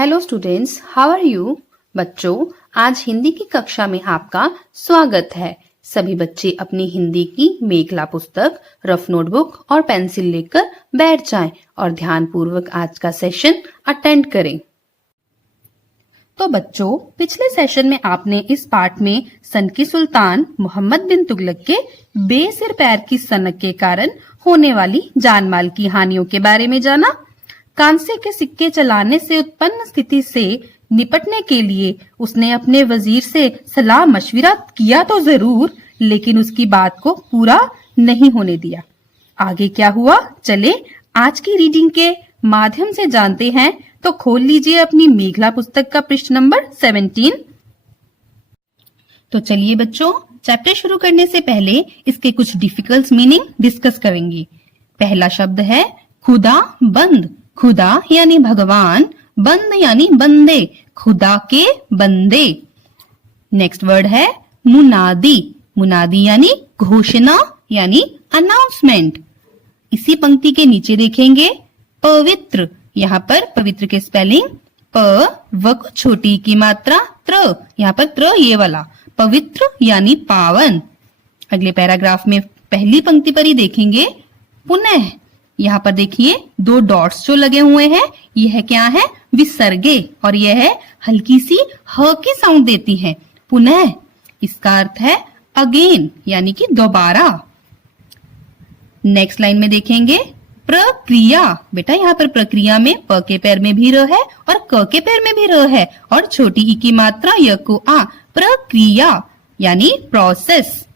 Hello students, how are you? बच्चों, आज हिंदी की कक्षा में आपका स्वागत है। सभी बच्चे अपनी हिंदी की मेघला पुस्तक, रफ नोटबुक और पेंसिल लेकर बैठ जाएं और ध्यान पूर्वक आज का सेशन अटेंड करें। तो बच्चों, पिछले सेशन में आपने इस पाठ में सनकी सुल्तान मोहम्मद बिन तुगलक के बेसिर पैर की सनक के कारण होने वाली जान माल की हानियों के बारे में जाना। कांसे के सिक्के चलाने से उत्पन्न स्थिति से निपटने के लिए उसने अपने वजीर से सलाह मशविरा किया तो जरूर, लेकिन उसकी बात को पूरा नहीं होने दिया। आगे क्या हुआ, चले आज की रीडिंग के माध्यम से जानते हैं। तो खोल लीजिए अपनी मेघला पुस्तक का पृष्ठ नंबर 17। तो चलिए बच्चों, चैप्टर शुरू करने से पहले इसके कुछ डिफिकल्ट मीनिंग डिस्कस करेंगे। पहला शब्द है खुदा बंद। खुदा यानी भगवान, बंद यानी बंदे, खुदा के बंदे। नेक्स्ट वर्ड है मुनादी। मुनादी यानी घोषणा यानी अनाउंसमेंट। इसी पंक्ति के नीचे देखेंगे पवित्र। यहाँ पर पवित्र के स्पेलिंग प व को छोटी की मात्रा त्र, यहाँ पर त्र ये वाला, पवित्र यानी पावन। अगले पैराग्राफ में पहली पंक्ति पर ही देखेंगे पुनः। यहाँ पर देखिए दो डॉट्स जो लगे हुए हैं, यह क्या है, विसर्गे, और यह है हल्की सी ह की साउंड देती है, पुनः। इसका अर्थ है अगेन यानी कि दोबारा। नेक्स्ट लाइन में देखेंगे प्रक्रिया। बेटा यहाँ पर प्रक्रिया में प के पैर में भी र है और क के पैर में भी र है और छोटी ई की मात्रा य को आ, प्रक्रिया यानी प्रोसेस।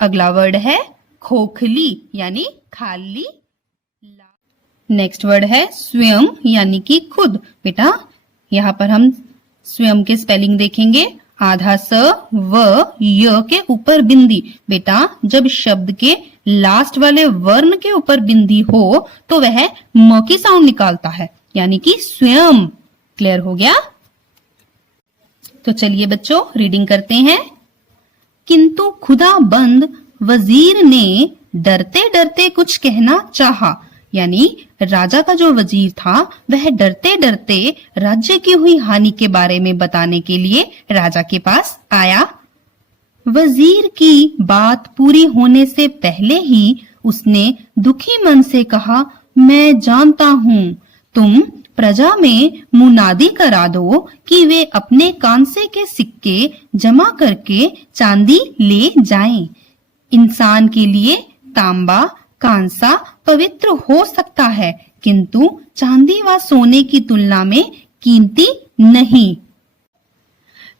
अगला वर्ड है खोखली यानी खाली। नेक्स्ट वर्ड है स्वयं यानी कि खुद। बेटा यहाँ पर हम स्वयं के स्पेलिंग देखेंगे, आधा स व य के ऊपर बिंदी। बेटा जब शब्द के लास्ट वाले वर्ण के ऊपर बिंदी हो तो वह म की साउंड निकालता है, यानी कि स्वयं। क्लियर हो गया? तो चलिए बच्चों रीडिंग करते हैं। किंतु खुदा बंद वजीर ने डरते डरते कुछ कहना चाहा, यानी राजा का जो वजीर था वह डरते डरते राज्य की हुई हानि के बारे में बताने के लिए राजा के पास आया। वजीर की बात पूरी होने से पहले ही उसने दुखी मन से कहा, मैं जानता हूँ तुम प्रजा में मुनादी करा दो कि वे अपने कांसे के सिक्के जमा करके चांदी ले जाएं। इंसान के लिए तांबा कांसा पवित्र हो सकता है, किंतु चांदी व सोने की तुलना में कीमती नहीं।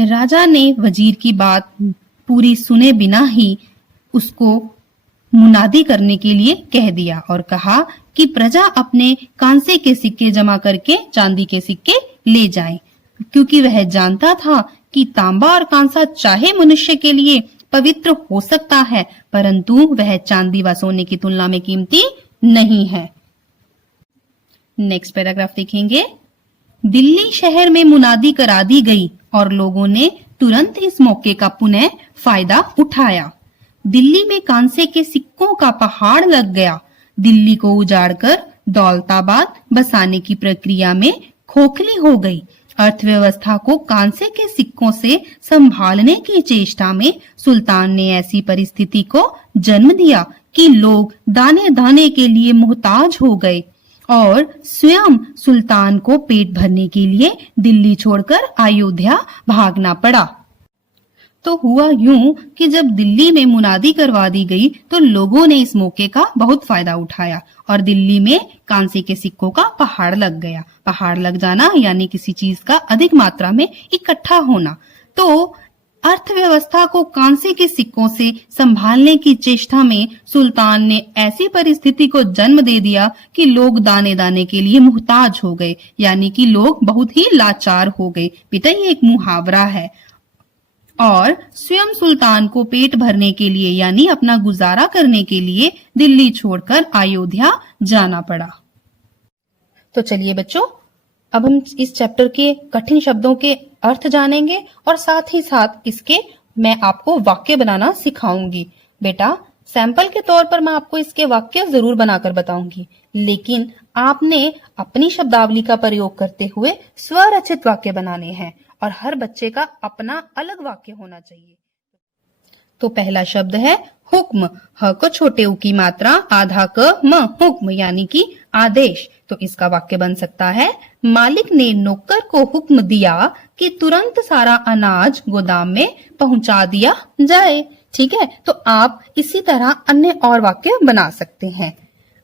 राजा ने वजीर की बात पूरी सुने बिना ही उसको मुनादी करने के लिए कह दिया और कहा कि प्रजा अपने कांसे के सिक्के जमा करके चांदी के सिक्के ले जाए, क्योंकि वह जानता था कि तांबा और कांसा चाहे मनुष्य के लिए पवित्र हो सकता है, परंतु वह चांदी व सोने की तुलना में कीमती नहीं है। नेक्स्ट पैराग्राफ देखेंगे। दिल्ली शहर में मुनादी करा दी गई और लोगों ने तुरंत इस मौके का पुनः फायदा उठाया। दिल्ली में कांसे के सिक्कों का पहाड़ लग गया। दिल्ली को उजाड़कर दौलताबाद बसाने की प्रक्रिया में खोखली हो गई। अर्थव्यवस्था को कांसे के सिक्कों से संभालने की चेष्टा में सुल्तान ने ऐसी परिस्थिति को जन्म दिया कि लोग दाने दाने के लिए मोहताज हो गए और स्वयं सुल्तान को पेट भरने के लिए दिल्ली छोड़कर अयोध्या भागना पड़ा। तो हुआ यूं कि जब दिल्ली में मुनादी करवा दी गई तो लोगों ने इस मौके का बहुत फायदा उठाया और दिल्ली में कांसे के सिक्कों का पहाड़ लग गया। पहाड़ लग जाना यानी किसी चीज का अधिक मात्रा में इकट्ठा होना। तो अर्थव्यवस्था को कांसे के सिक्कों से संभालने की चेष्टा में सुल्तान ने ऐसी परिस्थिति को जन्म दे दिया कि लोग दाने दाने के लिए मुहताज हो गए, यानी कि लोग बहुत ही लाचार हो गए। बेटा ये एक मुहावरा है। और स्वयं सुल्तान को पेट भरने के लिए यानी अपना गुजारा करने के लिए दिल्ली छोड़कर अयोध्या जाना पड़ा। तो चलिए बच्चों, अब हम इस चैप्टर के कठिन शब्दों के अर्थ जानेंगे और साथ ही साथ इसके मैं आपको वाक्य बनाना सिखाऊंगी। बेटा सैंपल के तौर पर मैं आपको इसके वाक्य जरूर बनाकर बताऊंगी, लेकिन आपने अपनी शब्दावली का प्रयोग करते हुए स्वरचित वाक्य बनाने हैं और हर बच्चे का अपना अलग वाक्य होना चाहिए। तो पहला शब्द है हुक्म। ह को छोटे उ की मात्रा, आधा क म, हुक्म यानी कि आदेश। तो इसका वाक्य बन सकता है, मालिक ने नौकर को हुक्म दिया कि तुरंत सारा अनाज गोदाम में पहुंचा दिया जाए। ठीक है, तो आप इसी तरह अन्य और वाक्य बना सकते हैं।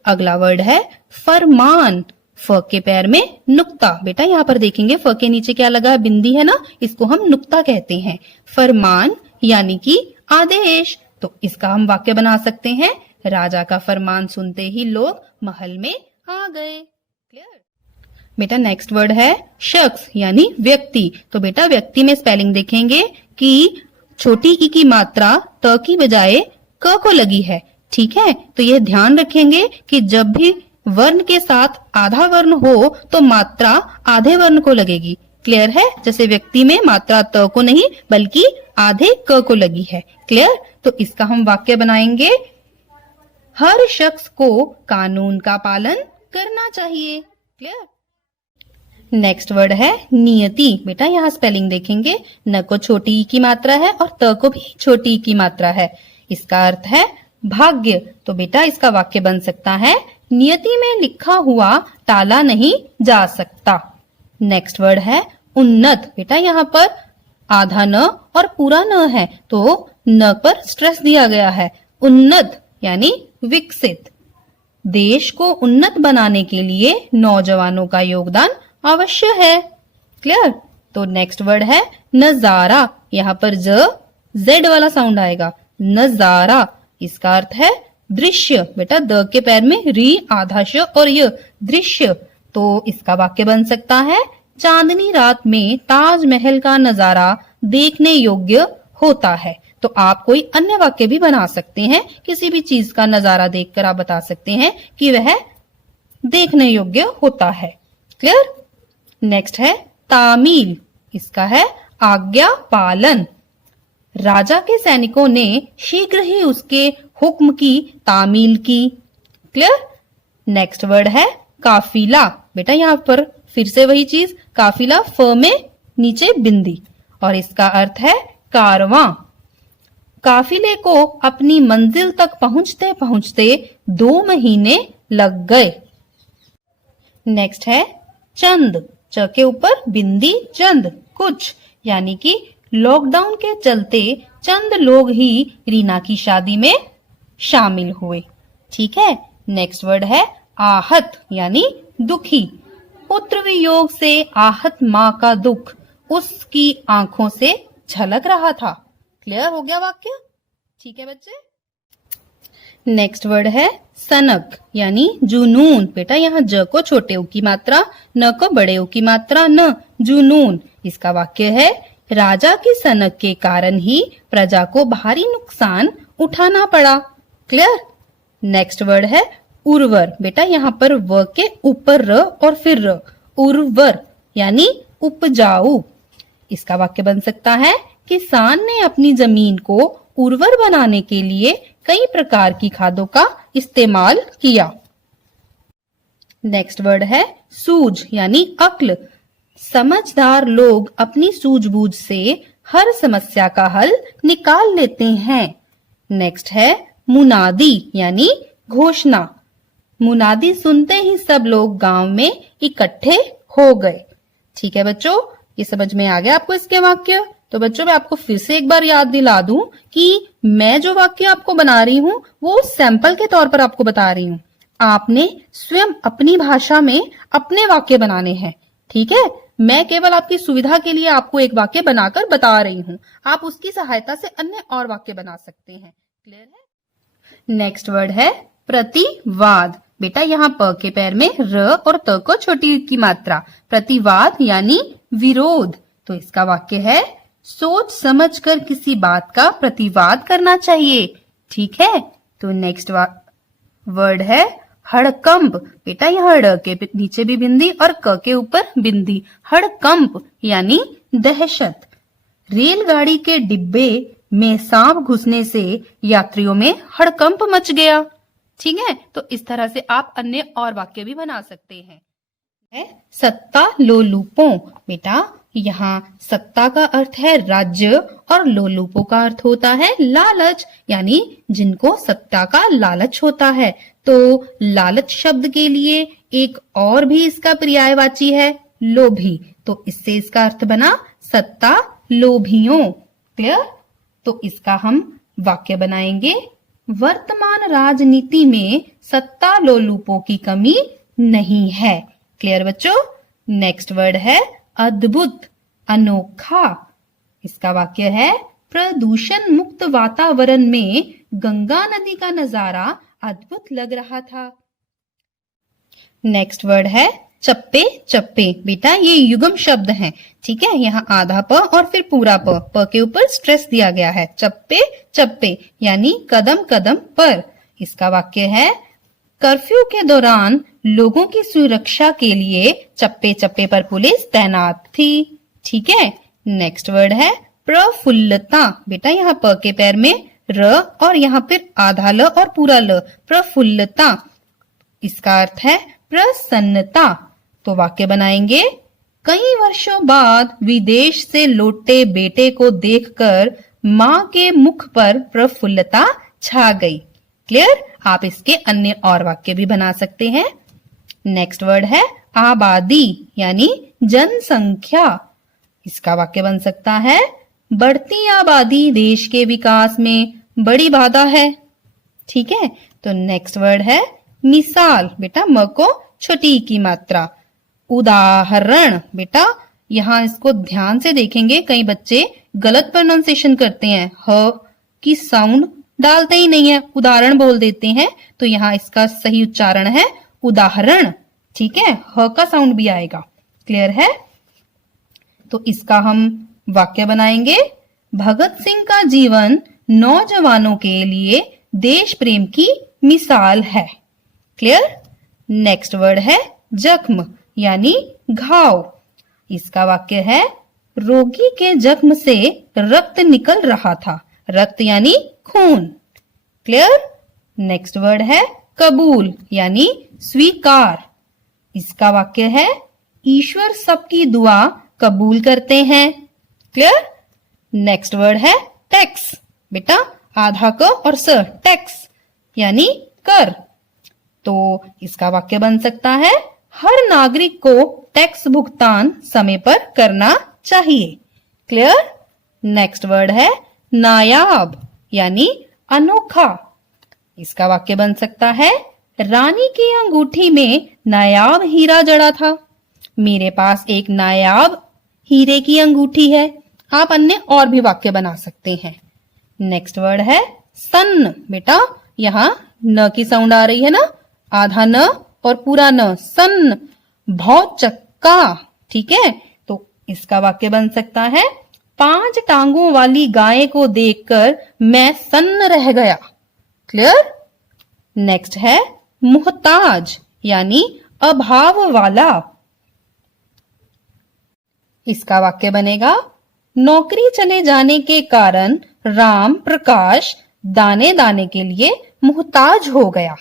अगला वर्ड है फरमान। फ के पैर में नुक्ता। बेटा यहाँ पर देखेंगे फ के नीचे क्या लगा है, बिंदी है ना, इसको हम नुक्ता कहते हैं। फरमान यानी कि आदेश। तो इसका हम वाक्य बना सकते हैं, राजा का फरमान सुनते ही लोग महल में आ गए। क्लियर? बेटा नेक्स्ट वर्ड है शख्स यानी व्यक्ति। तो बेटा व्यक्ति में स्पेलिंग देखेंगे कि छोटी ई की मात्रा त की बजाय क को लगी है। ठीक है, तो यह ध्यान रखेंगे कि जब भी वर्ण के साथ आधा वर्ण हो तो मात्रा आधे वर्ण को लगेगी। क्लियर है? जैसे व्यक्ति में मात्रा त को नहीं बल्कि आधे क को लगी है। क्लियर? तो इसका हम वाक्य बनाएंगे, हर शख्स को कानून का पालन करना चाहिए। क्लियर? नेक्स्ट वर्ड है नियति। बेटा यहाँ स्पेलिंग देखेंगे, न को छोटी ई की मात्रा है और त को भी छोटी ई की मात्रा है। इसका अर्थ है भाग्य। तो बेटा इसका वाक्य बन सकता है, नियति में लिखा हुआ टाला नहीं जा सकता। नेक्स्ट वर्ड है उन्नत। बेटा यहाँ पर आधा न और पूरा न है, तो न पर स्ट्रेस दिया गया है। उन्नत यानी विकसित। देश को उन्नत बनाने के लिए नौजवानों का योगदान अवश्य है। क्लियर? तो नेक्स्ट वर्ड है नजारा। यहाँ पर जेड वाला साउंड आएगा, नजारा। इसका अर्थ है दृश्य। बेटा द के पैर में री, आधा श और य, दृश्य। तो इसका वाक्य बन सकता है, चांदनी रात में ताजमहल का नजारा देखने योग्य होता है। तो आप कोई अन्य वाक्य भी बना सकते हैं, किसी भी चीज का नजारा देखकर आप बता सकते हैं कि वह देखने योग्य होता है। क्लियर? नेक्स्ट है तामील। इसका है आज्ञा पालन। राजा के सैनिकों ने शीघ्र ही उसके हुक्म की तामील की। क्लियर? नेक्स्ट वर्ड है काफिला। बेटा यहाँ पर फिर से वही चीज, काफिला फ में नीचे बिंदी और इसका अर्थ है कारवां। काफिले को अपनी मंजिल तक पहुंचते पहुंचते 2 महीने लग गए। नेक्स्ट है चंद। च के ऊपर बिंदी, चंद कुछ, यानी कि लॉकडाउन के चलते चंद लोग ही रीना की शादी में शामिल हुए। ठीक है, नेक्स्ट वर्ड है आहत यानी दुखी। पुत्र वियोग से आहत माँ का दुख उसकी आंखों से झलक रहा था। क्लियर हो गया वाक्य? ठीक है बच्चे। नेक्स्ट वर्ड है सनक यानी जुनून। बेटा यहाँ ज को छोटे उ की मात्रा, न को बड़े उ की मात्रा, न, जुनून। इसका वाक्य है, राजा की सनक के कारण ही प्रजा को भारी नुकसान उठाना पड़ा। क्लियर? नेक्स्ट वर्ड है उर्वर। बेटा यहाँ पर व के ऊपर र और फिर र, उर्वर यानी उपजाऊ। इसका वाक्य बन सकता है, किसान ने अपनी जमीन को उर्वर बनाने के लिए कई प्रकार की खादों का इस्तेमाल किया। नेक्स्ट वर्ड है सूझ यानी अक्ल। समझदार लोग अपनी सूझबूझ से हर समस्या का हल निकाल लेते हैं। नेक्स्ट है मुनादी यानी घोषणा। मुनादी सुनते ही सब लोग गांव में इकट्ठे हो गए। ठीक है बच्चों, ये समझ में आ गया आपको इसके वाक्य? तो बच्चों मैं आपको फिर से एक बार याद दिला दूं कि मैं जो वाक्य आपको बना रही हूँ वो सैंपल के तौर पर आपको बता रही हूँ। आपने स्वयं अपनी भाषा में अपने वाक्य बनाने हैं। ठीक है, मैं केवल आपकी सुविधा के लिए आपको एक वाक्य बनाकर बता रही हूँ, आप उसकी सहायता से अन्य और वाक्य बना सकते हैं। क्लियर है? नेक्स्ट वर्ड है प्रतिवाद। बेटा यहाँ प के पैर में र और त को छोटी की मात्रा, प्रतिवाद यानी विरोध। तो इसका वाक्य है, सोच समझकर किसी बात का प्रतिवाद करना चाहिए। ठीक है, तो नेक्स्ट वर्ड है हड़कंप। बेटा यहाँ ड़ के नीचे भी बिंदी और क के ऊपर बिंदी, हड़कंप यानी दहशत। रेलगाड़ी के डिब्बे में सांप घुसने से यात्रियों में हड़कंप मच गया। ठीक है, तो इस तरह से आप अन्य और वाक्य भी बना सकते हैं। है सत्ता लोलुपों। बेटा यहाँ सत्ता का अर्थ है राज्य और लोलुपों का अर्थ होता है लालच, यानी जिनको सत्ता का लालच होता है। तो लालच शब्द के लिए एक और भी इसका पर्यायवाची है लोभी, तो इससे इसका अर्थ बना सत्ता लोभियों। क्लियर? तो इसका हम वाक्य बनाएंगे, वर्तमान राजनीति में सत्ता लोलुपों की कमी नहीं है। क्लियर बच्चों? नेक्स्ट वर्ड है अद्भुत, अनोखा। इसका वाक्य है, प्रदूषण मुक्त वातावरण में गंगा नदी का नजारा अद्भुत लग रहा था। नेक्स्ट वर्ड है चप्पे चप्पे। बेटा ये युग्म शब्द हैं, ठीक है, यहाँ आधा प और फिर पूरा प के ऊपर स्ट्रेस दिया गया है। चप्पे चप्पे यानी कदम कदम पर। इसका वाक्य है, कर्फ्यू के दौरान लोगों की सुरक्षा के लिए चप्पे चप्पे पर पुलिस तैनात थी। ठीक है, नेक्स्ट वर्ड है प्रफुल्लता। बेटा यहाँ प के पैर में र और यहाँ फिर आधा ल और पूरा ल, प्रफुल्लता। इसका अर्थ है प्रसन्नता। तो वाक्य बनाएंगे, कई वर्षों बाद विदेश से लौटे बेटे को देखकर माँ के मुख पर प्रफुल्लता छा गई। क्लियर? आप इसके अन्य और वाक्य भी बना सकते हैं। नेक्स्ट वर्ड है आबादी यानी जनसंख्या। इसका वाक्य बन सकता है, बढ़ती आबादी देश के विकास में बड़ी बाधा है। ठीक है, तो नेक्स्ट वर्ड है मिसाल। बेटा म को छोटी की मात्रा। उदाहरण। बेटा यहाँ इसको ध्यान से देखेंगे, कई बच्चे गलत प्रोनाउंसिएशन करते हैं, ह की साउंड डालते ही नहीं है, उदाहरण बोल देते हैं। तो यहाँ इसका सही उच्चारण है उदाहरण। ठीक है, ह का साउंड भी आएगा। क्लियर है? तो इसका हम वाक्य बनाएंगे, भगत सिंह का जीवन नौजवानों के लिए देश प्रेम की मिसाल है। क्लियर? नेक्स्ट वर्ड है जख्म यानी घाव। इसका वाक्य है, रोगी के जख्म से रक्त निकल रहा था। रक्त यानी खून। क्लियर? नेक्स्ट वर्ड है कबूल यानी स्वीकार। इसका वाक्य है, ईश्वर सबकी दुआ कबूल करते हैं। क्लियर? नेक्स्ट वर्ड है टैक्स। बेटा आधा क और स, टैक्स यानी कर। तो इसका वाक्य बन सकता है, हर नागरिक को टैक्स भुगतान समय पर करना चाहिए। क्लियर? नेक्स्ट वर्ड है नायाब यानी अनोखा। इसका वाक्य बन सकता है, रानी की अंगूठी में नायाब हीरा जड़ा था। मेरे पास एक नायाब हीरे की अंगूठी है। आप अन्य और भी वाक्य बना सकते हैं। नेक्स्ट वर्ड है सन। बेटा यहाँ न की साउंड आ रही है ना, आधा न और पूरा न, सन, बहुत चक्का। ठीक है, तो इसका वाक्य बन सकता है, 5 टांगों वाली गाय को देखकर मैं सन्न रह गया। क्लियर? नेक्स्ट है मुहताज यानी अभाव वाला। इसका वाक्य बनेगा, नौकरी चले जाने के कारण राम प्रकाश दाने दाने के लिए मुहताज हो गया।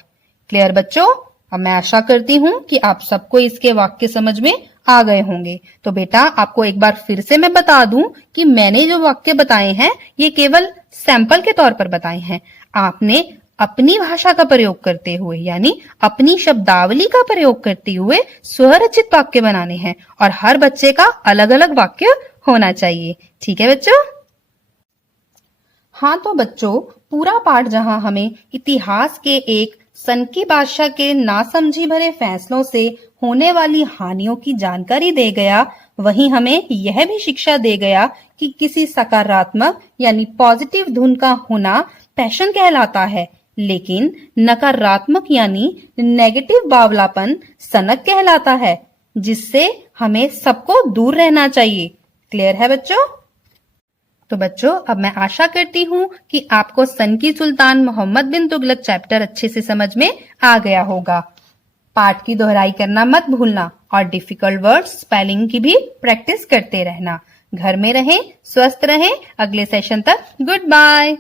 क्लियर बच्चों? अब मैं आशा करती हूँ कि आप सबको इसके वाक्य समझ में आ गए होंगे। तो बेटा आपको एक बार फिर से मैं बता दूं कि मैंने जो वाक्य बताए हैं ये केवल सैंपल के तौर पर बताए हैं। आपने अपनी भाषा का प्रयोग करते हुए यानी अपनी शब्दावली का प्रयोग करते हुए स्वरचित वाक्य बनाने हैं और हर बच्चे का अलग अलग वाक्य होना चाहिए। ठीक है बच्चों? हाँ तो बच्चों, पूरा पाठ जहाँ हमें इतिहास के एक सनकी बादशाह के नासमझी भरे फैसलों से होने वाली हानियों की जानकारी दे गया, वहीं हमें यह भी शिक्षा दे गया कि किसी सकारात्मक यानी पॉजिटिव धुन का होना पैशन कहलाता है, लेकिन नकारात्मक यानी नेगेटिव बावलापन सनक कहलाता है, जिससे हमें सबको दूर रहना चाहिए। क्लियर है बच्चों? तो बच्चों अब मैं आशा करती हूँ कि आपको सन की सुल्तान मोहम्मद बिन तुगलक चैप्टर अच्छे से समझ में आ गया होगा। पाठ की दोहराई करना मत भूलना और डिफिकल्ट वर्ड्स स्पेलिंग की भी प्रैक्टिस करते रहना। घर में रहें, स्वस्थ रहें। अगले सेशन तक गुड बाय।